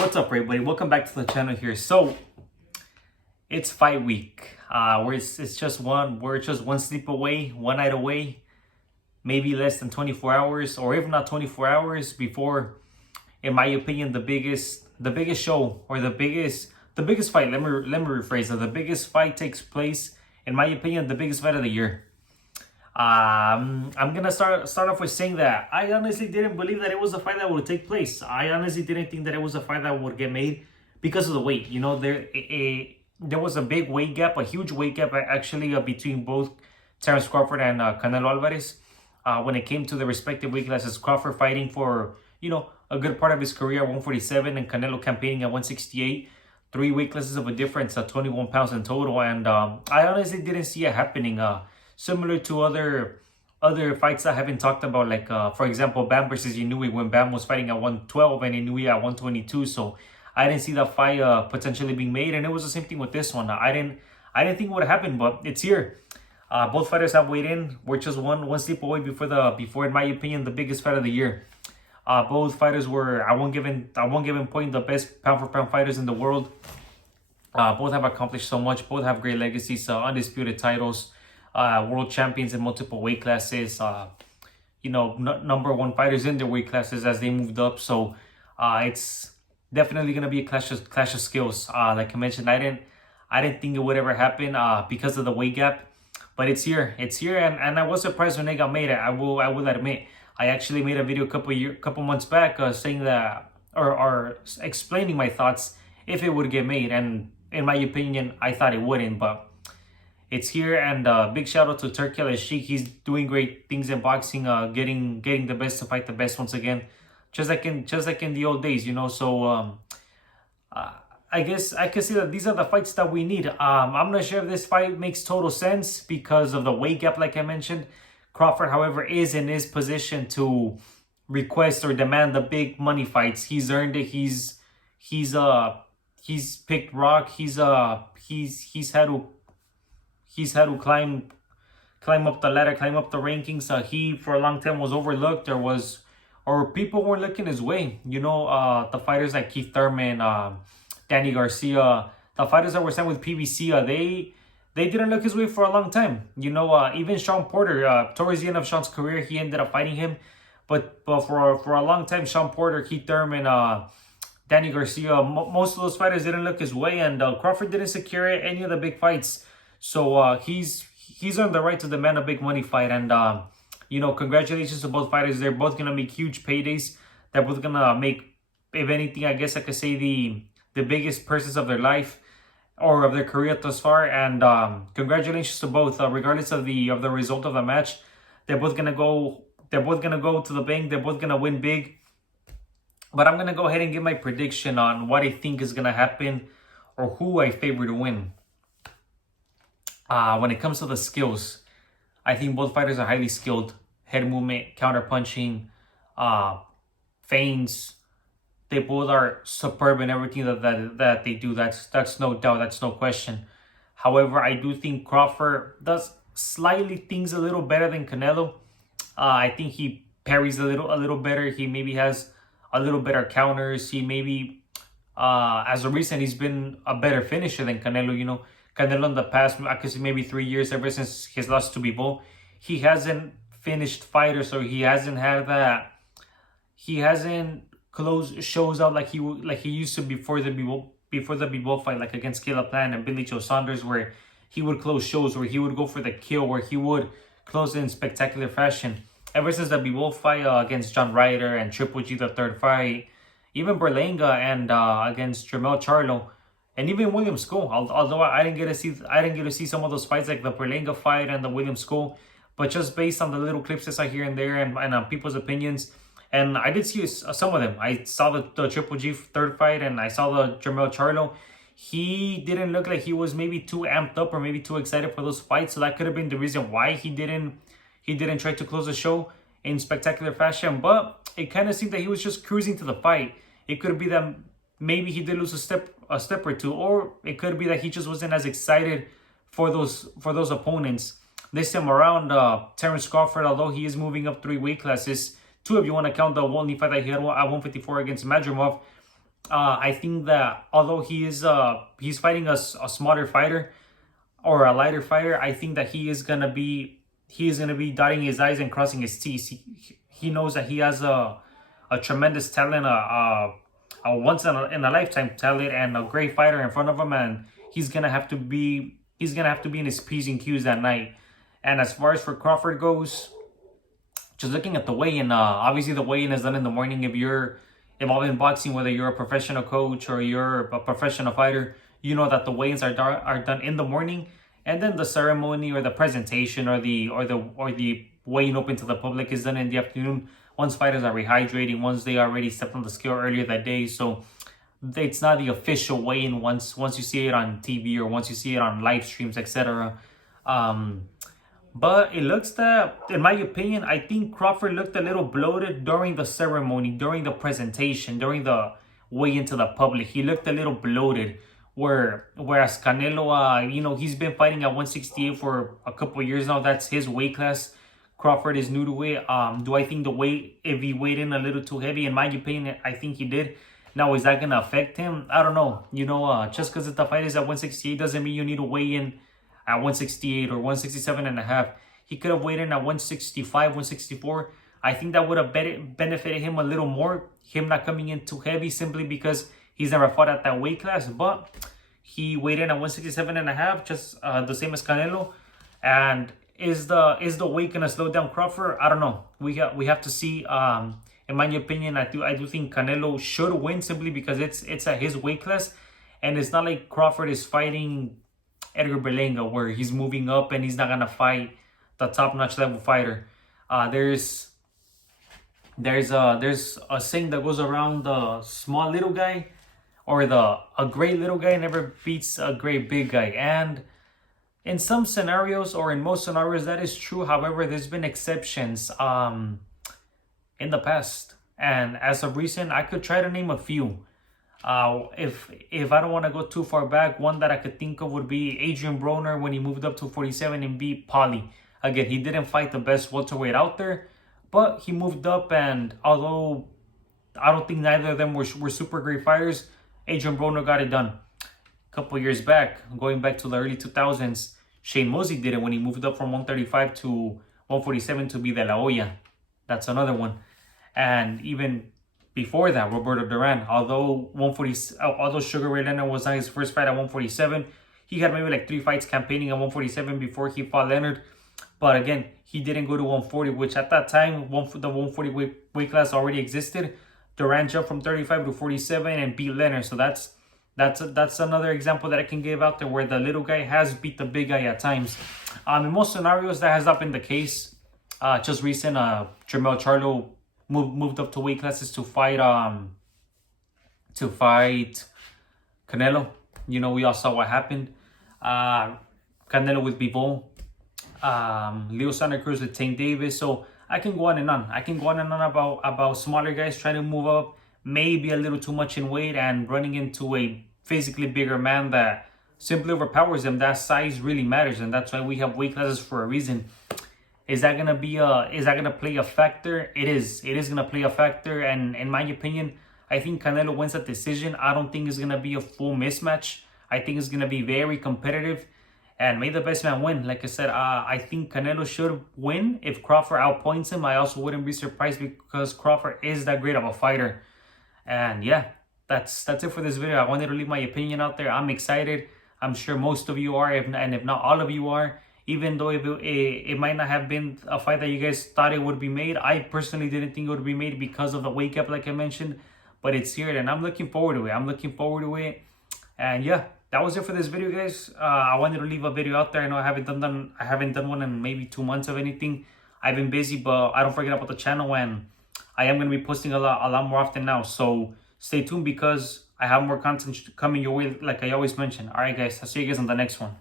What's up, everybody? Welcome back to the channel here. So it's fight week. It's just one sleep away, one night away, maybe less than 24 hours, or if not 24 hours before, in my opinion, the biggest show, or the biggest fight. Let me rephrase that. The biggest fight takes place, in my opinion, the biggest fight of the year. I'm gonna start off with saying that I honestly didn't believe that it was a fight that would take place. I honestly didn't think that it was a fight that would get made because of the weight. You know, there was a big weight gap, a huge weight gap actually between both Terrence Crawford and Canelo Alvarez when it came to the respective weight classes. Crawford fighting for a good part of his career at 147, and Canelo campaigning at 168. 3 weight classes of a difference at 21 pounds in total, and I honestly didn't see it happening. Similar to other fights that have been talked about, like for example, Bam versus Inoue, when Bam was fighting at 112 and Inoue at 122. So I didn't see that fight potentially being made, and it was the same thing with this one. I didn't think it would happen, but it's here. Both fighters have weighed in. We're just one sleep away before, in my opinion, the biggest fight of the year. Both fighters were, at one given point, the best pound for pound fighters in the world. Both have accomplished so much. Both have great legacies, undisputed titles. World champions in multiple weight classes, number one fighters in their weight classes as they moved up. So it's definitely gonna be a clash of skills. Like I mentioned, I didn't think it would ever happen because of the weight gap, but it's here, and I was surprised when they got made. I will admit, I actually made a video a couple months back saying that or explaining my thoughts if it would get made, and in my opinion, I thought it wouldn't, but it's here. And big shout out to Turki Al-Sheikh. He's doing great things in boxing, getting the best to fight the best once again, just like in the old days, So I guess I can see that these are the fights that we need. I'm not sure if this fight makes total sense because of the weight gap, like I mentioned. Crawford, however, is in his position to request or demand the big money fights. He's earned it. He's picked rock. He's had to climb up the ladder, climb up the rankings. He for a long time was overlooked, or people weren't looking his way. The fighters like Keith Thurman, Danny Garcia, the fighters that were signed with PBC, they didn't look his way for a long time. Even Sean Porter, towards the end of Sean's career, he ended up fighting him, but for a long time, Sean Porter, Keith Thurman, Danny Garcia, most of those fighters didn't look his way, and Crawford didn't secure any of the big fights. So he's earned the right to demand a big money fight, and congratulations to both fighters. They're both gonna make huge paydays. They're both gonna make, if anything, I guess I could say the biggest purses of their life or of their career thus far. And congratulations to both, regardless of the result of the match. They're both gonna go to the bank. They're both gonna win big. But I'm gonna go ahead and give my prediction on what I think is gonna happen, or who I favor to win. When it comes to the skills, I think both fighters are highly skilled. Head movement, counter punching, feints. They both are superb in everything that they do. That's no doubt. That's no question. However, I do think Crawford does slightly things a little better than Canelo. I think he parries a little better. He maybe has a little better counters. He maybe, as of recent, he's been a better finisher than Canelo. Canelo in the past, I could say maybe 3 years, ever since his loss to Bivol, he hasn't finished fighters, so he hasn't had that. He hasn't closed shows out like he used to before the Bivol fight, like against Caleb Plant and Billy Joe Saunders, where he would close shows, where he would go for the kill, where he would close in spectacular fashion. Ever since the Bivol fight against John Ryder and Triple G, the third fight, even Berlanga and against Jermell Charlo. And even William Skull, although I didn't get to see some of those fights, like the Berlanga fight and the William Skull, but just based on the little clips I saw here and there, and on people's opinions, and I did see some of them. I saw the Triple G third fight, and I saw the Jermell Charlo. He didn't look like he was maybe too amped up or maybe too excited for those fights, so that could have been the reason why he didn't try to close the show in spectacular fashion. But it kind of seemed that he was just cruising to the fight. It could be that maybe he did lose a step or two, or it could be that he just wasn't as excited for those opponents. This time around, Terrence Crawford, although he is moving up 3 weight classes, 2 if you want to count the only fight that he had at 154 against Madrimov, I think that although he's fighting a smarter fighter or a lighter fighter, I think that he is gonna be dotting his I's and crossing his T's. He knows that he has a tremendous talent, a once in a lifetime talent, and a great fighter in front of him, and he's gonna have to be in his P's and Q's that night. And as far as for Crawford goes, just looking at the weigh-in, obviously the weigh-in is done in the morning. If you're involved in boxing, whether you're a professional coach or you're a professional fighter, you know that the weigh-ins are done in the morning, and then the ceremony or the presentation or the weighing open to the public is done in the afternoon. Once fighters are rehydrating, once they already stepped on the scale earlier that day, so it's not the official weigh-in once you see it on TV or once you see it on live streams, etc. But it looks that, in my opinion, I think Crawford looked a little bloated during the ceremony, during the presentation, during the weigh into the public. He looked a little bloated. Whereas Canelo, he's been fighting at 168 for a couple of years now. That's his weight class. Crawford is new to it. Do I think if he weighed in a little too heavy? In my opinion, I think he did. Now, is that going to affect him? I don't know. Just because the fight is at 168 doesn't mean you need to weigh in at 168 or 167 and a half. He could have weighed in at 165, 164. I think that would have benefited him a little more. Him not coming in too heavy simply because he's never fought at that weight class. But he weighed in at 167 and a half, just the same as Canelo. And is the weight gonna slow down Crawford? I don't know. We have to see. In my opinion, I do think Canelo should win simply because it's at his weight class, and it's not like Crawford is fighting Edgar Berlanga where he's moving up and he's not gonna fight the top-notch level fighter. There's a saying that goes around: the small little guy or a great little guy never beats a great big guy. And in some scenarios, or in most scenarios, that is true. However, there's been exceptions in the past, and as of recent, I could try to name a few. If I don't want to go too far back, one that I could think of would be Adrian Broner when he moved up to 47 and beat Pauly. Again, he didn't fight the best welterweight out there, but he moved up, and although I don't think neither of them were super great fighters, Adrian Broner got it done. A couple years back, going back to the early 2000s, Shane Mosley did it when he moved up from 135 to 147 to be De La Hoya. That's another one. And even before that, Roberto Duran, although Sugar Ray Leonard was not his first fight at 147, he had maybe like 3 fights campaigning at 147 before he fought Leonard. But again, he didn't go to 140, which at that time, the 140 weight class already existed. Duran jumped from 35 to 47 and beat Leonard. So that's another example that I can give out there where the little guy has beat the big guy at times. In most scenarios, that has not been the case. Just recent, Jermell Charlo moved up to weight classes to fight Canelo. We all saw what happened. Canelo with Bivol, Leo Santa Cruz with Tank Davis. So I can go on and on. About smaller guys trying to move up, maybe a little too much in weight and running into a physically bigger man that simply overpowers them. That size really matters, and that's why we have weight classes for a reason. Is that gonna play a factor? It is. It is gonna play a factor, and in my opinion, I think Canelo wins that decision. I don't think it's gonna be a full mismatch. I think it's gonna be very competitive, and may the best man win. Like I said, I think Canelo should win. If Crawford outpoints him, I also wouldn't be surprised because Crawford is that great of a fighter. And yeah, that's it for this video. I wanted to leave my opinion out there. I'm excited. I'm sure most of you are, if not all of you are. Even though it might not have been a fight that you guys thought it would be made, I personally didn't think it would be made because of the weight gap, like I mentioned. But it's here, and I'm looking forward to it. And yeah, that was it for this video, guys. I wanted to leave a video out there. I know I haven't done one in maybe 2 months of anything. I've been busy, but I don't forget about the channel, and I am going to be posting a lot more often now. So stay tuned because I have more content coming your way, like I always mention. All right, guys. I'll see you guys on the next one.